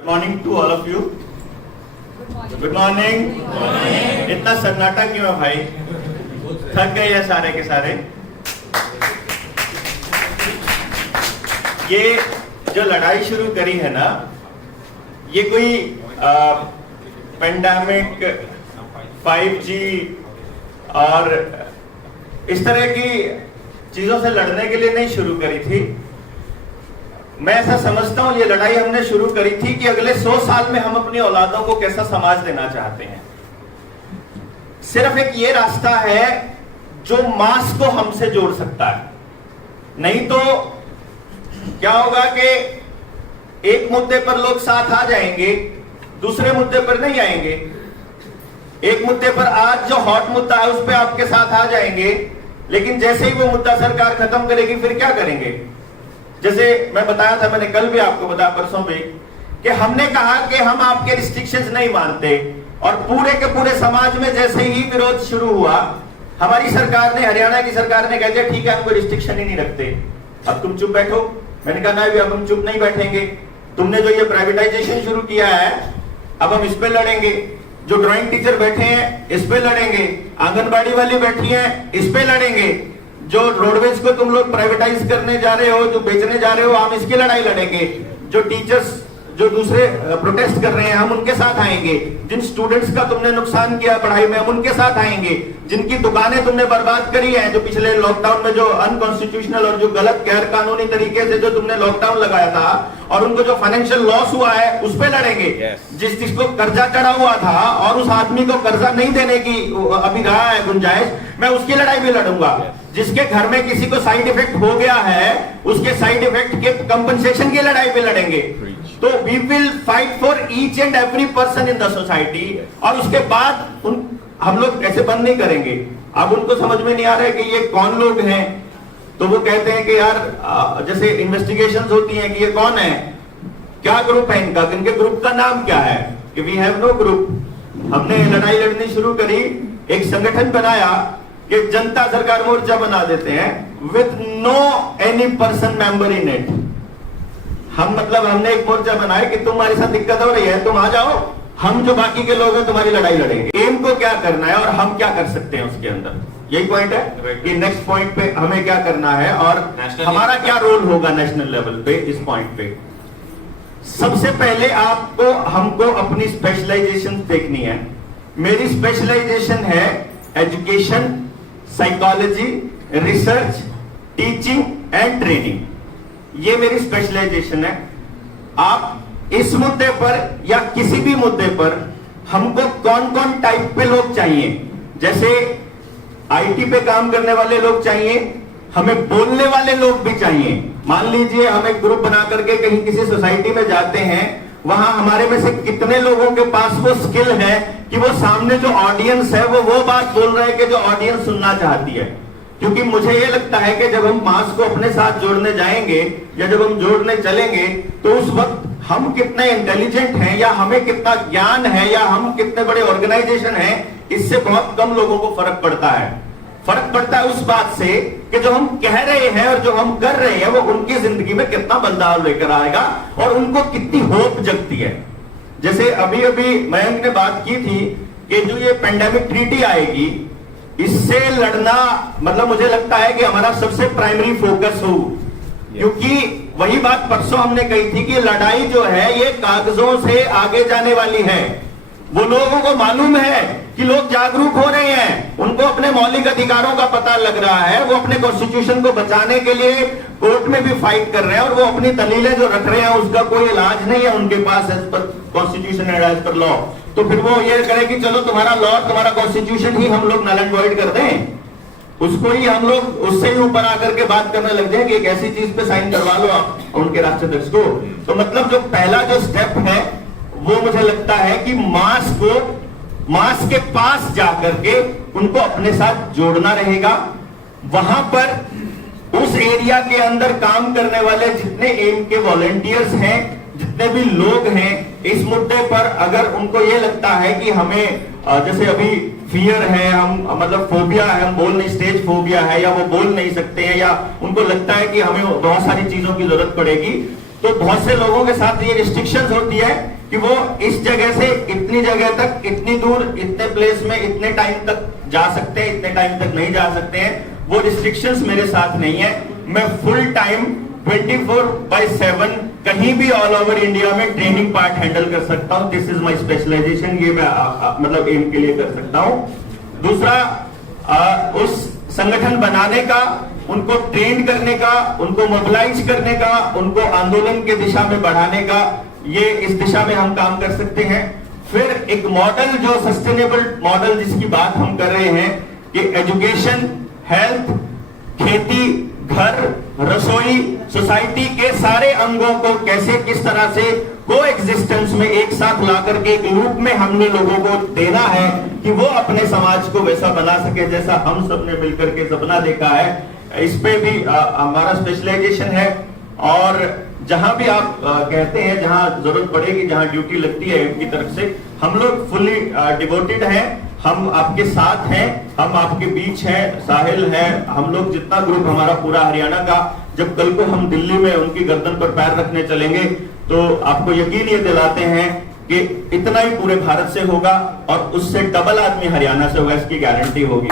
Good morning to all of you. Good morning. इतना सन्नाटा क्यों है भाई? थक गए हैं सारे के सारे। ये जो लड़ाई शुरू करी है ना, ये कोई पेंडेमिक 5G और इस तरह की चीजों से लड़ने के लिए नहीं शुरू करी थी। मैं ऐसा समझता हूं ये लड़ाई हमने शुरू करी थी कि अगले 100 साल में हम अपनी औलादों को कैसा समाज देना चाहते हैं। सिर्फ एक ये रास्ता है जो मास को हमसे जोड़ सकता है। नहीं तो क्या होगा कि एक मुद्दे पर लोग साथ आ जाएंगे, दूसरे मुद्दे पर नहीं आएंगे। एक मुद्दे पर आज जो हॉट मुद्दा है उस पर आपके साथ आ जाएंगे, लेकिन जैसे ही वो मुद्दा सरकार खत्म करेगी फिर क्या करेंगे? जैसे मैं बताया था, मैंने कल भी आपको बताया, परसों भी, कि हमने कहा कि हम आपके रिस्ट्रिक्शंस नहीं मानते, और पूरे के पूरे समाज में जैसे ही विरोध शुरू हुआ, हमारी सरकार ने, हरियाणा की सरकार ने कह दिया ठीक है हम कोई रिस्ट्रिक्शन ही नहीं रखते, अब तुम चुप बैठो। मैंने कहा नहीं, अब हम चुप नहीं बैठेंगे। तुमने जो ये प्राइवेटाइजेशन शुरू किया है अब हम इस पे लड़ेंगे। जो ड्राइंग टीचर बैठे हैं इस पे लड़ेंगे, आंगनबाड़ी वाली बैठी हैं इस पे लड़ेंगे, जो रोडवेज को तुम लोग प्राइवेटाइज करने जा रहे हो, जो बेचने जा रहे हो, हम इसकी लड़ाई लड़ेंगे। जो टीचर्स जो दूसरे प्रोटेस्ट कर रहे हैं हम उनके साथ आएंगे। जिन स्टूडेंट्स का तुमने नुकसान किया पढ़ाई में हम उनके साथ आएंगे। जिनकी दुकानें तुमने बर्बाद करी है, जो पिछले लॉकडाउन में जो अनकॉन्स्टिट्यूशनल और जो गलत गैर कानूनी तरीके से जो तुमने लॉकडाउन लगाया था और उनको जो फाइनेंशियल लॉस हुआ है उस पे लड़ेंगे। जिसको कर्जा चढ़ा हुआ था और उस आदमी को कर्जा नहीं देने की अभी रहा है गुंजाइश, मैं उसकी लड़ाई भी लड़ूंगा। जिसके घर में किसी को साइड इफेक्ट हो गया है उसके साइड इफेक्ट के कंपनसेशन की लड़ाई भी लड़ेंगे। तो we will fight for each and every person in the society. और उसके बाद हम लोग ऐसे बंद नहीं करेंगे। अब उनको समझ में नहीं आ रहा है कि ये कौन लोग हैं, तो वो कहते हैं कि यार जैसे इन्वेस्टिगेशंस होती हैं कि ये कौन है, क्या ग्रुप है इनका, इनके ग्रुप का नाम क्या है, कि वी हैव नो ग्रुप। हमने लड़ाई लड़नी शुरू करी, एक संगठन बनाया कि जनता सरकार मोर्चा बना देते हैं with no any person member in it. हम मतलब हमने एक मोर्चा बनाया कि तुम्हारे साथ दिक्कत हो रही है तुम आ जाओ, हम जो बाकी के लोग हैं तुम्हारी लड़ाई लड़ेंगे। एम को क्या करना है और हम क्या कर सकते हैं उसके अंदर, यही पॉइंट है कि नेक्स्ट पॉइंट पे हमें क्या करना है और हमारा क्या रोल होगा नेशनल लेवल पे। इस पॉइंट पे सबसे पहले आपको हमको अपनी स्पेशलाइजेशन देखनी है। मेरी स्पेशलाइजेशन है education, psychology, research, teaching and training. ये मेरी स्पेशलाइजेशन है। आप इस मुद्दे पर या किसी भी मुद्दे पर हमको कौन कौन टाइप पे लोग चाहिए, जैसे आईटी पे काम करने वाले लोग चाहिए, हमें बोलने वाले लोग भी चाहिए। मान लीजिए हम एक ग्रुप बना करके कहीं किसी सोसाइटी में जाते हैं, वहां हमारे में से कितने लोगों के पास वो स्किल है कि वो सामने जो ऑडियंस है वो बात बोल रहे हैं कि जो ऑडियंस सुनना चाहती है। क्योंकि मुझे ये लगता है कि जब हम मास को अपने साथ जोड़ने जाएंगे या जब हम जोड़ने चलेंगे तो उस वक्त हम कितने इंटेलिजेंट हैं या हमें कितना ज्ञान है या हम कितने बड़े ऑर्गेनाइजेशन हैं, इससे बहुत कम लोगों को फर्क पड़ता है। फर्क पड़ता है उस बात से कि जो हम कह रहे हैं और जो हम कर रहे हैं वो उनकी जिंदगी में कितना बदलाव लेकर आएगा और उनको कितनी होप जगती है। जैसे अभी अभी मयंक ने बात की थी कि जो ये पेंडेमिक ट्रीटी आएगी, इससे लड़ना मतलब मुझे लगता है कि हमारा सबसे प्राइमरी फोकस हो। क्योंकि वही बात परसों हमने कही थी कि लड़ाई जो है ये कागजों से आगे जाने वाली है। वो लोगों को मालूम है कि लोग जागरूक हो रहे हैं, उनको अपने मौलिक अधिकारों का पता लग रहा है, वो अपने कॉन्स्टिट्यूशन को बचाने के लिए कोर्ट में भी फाइट कर रहे हैं और वो अपनी दलीलें जो रख रहे हैं उसका कोई इलाज नहीं है उनके पास as per constitution and as per law. तो फिर वो ये करें कि चलो तुम्हारा लॉ, तुम्हारा कॉन्स्टिट्यूशन ही हम लोग नल एंड वॉइड कर दें, उसको ही हम लोग उससे ही ऊपर आकर के बात करने लग जाए कि एक ऐसी चीज पे साइन करवा लो आप उनके राष्ट्राध्यक्ष को। तो मतलब जो पहला जो स्टेप है वो मुझे लगता है कि मास के पास जाकर के उनको अपने साथ जोड़ना रहेगा। वहां पर उस एरिया के अंदर काम करने वाले जितने एम के वॉलंटियर्स हैं, जितने भी लोग हैं, इस मुद्दे पर अगर उनको ये लगता है कि हमें जैसे अभी फियर है, हम मतलब फोबिया है, हम बोल नहीं, स्टेज फोबिया है या वो बोल नहीं सकते हैं या उनको लगता है कि हमें बहुत सारी चीजों की जरूरत पड़ेगी, तो बहुत से लोगों के साथ ये रिस्ट्रिक्शंस होती है कि वो इस जगह से इतनी जगह तक, इतनी दूर, इतने प्लेस में इतने टाइम तक जा सकते हैं, इतने टाइम तक नहीं जा सकते हैं। वो रिस्ट्रिक्शंस मेरे साथ नहीं है। मैं फुल टाइम 24/7 कहीं भी ऑल ओवर इंडिया में ट्रेनिंग पार्ट हैंडल कर सकता हूं। This is my specialization. ये मैं मतलब एम के लिए कर सकता हूं। दूसरा, उस संगठन बनाने का, उनको ट्रेन करने का, उनको मोबिलाइज करने का, उनको आंदोलन के दिशा में बढ़ाने का, ये इस दिशा में हम काम कर सकते हैं। फिर एक मॉडल, जो सस्टेनेबल मॉडल जिसकी बात हम कर रहे हैं कि एजुकेशन, हेल्थ, खेती, घर, रसोई, सोसाइटी के सारे अंगों को कैसे, किस तरह से को एग्जिस्टेंस में एक साथ ला करके एक लूप में हमने लोगों को देना है कि वो अपने समाज को वैसा बना सके जैसा हम सबने मिलकर के सपना देखा है। इस पे भी हमारा स्पेशलाइजेशन है। और जहां भी आप कहते हैं, जहां जरूरत पड़ेगी, जहां ड्यूटी लगती है इनकी तरफ से, हम लोग फुल्ली डिवोटेड हैं। हम आपके साथ हैं, हम आपके बीच हैं। साहिल है, हम लोग जितना ग्रुप हमारा पूरा हरियाणा का, जब कल को हम दिल्ली में उनकी गर्दन पर पैर रखने चलेंगे तो आपको यकीन ये दिलाते हैं कि इतना ही पूरे भारत से होगा और उससे डबल आदमी हरियाणा से होगा, इसकी गारंटी होगी।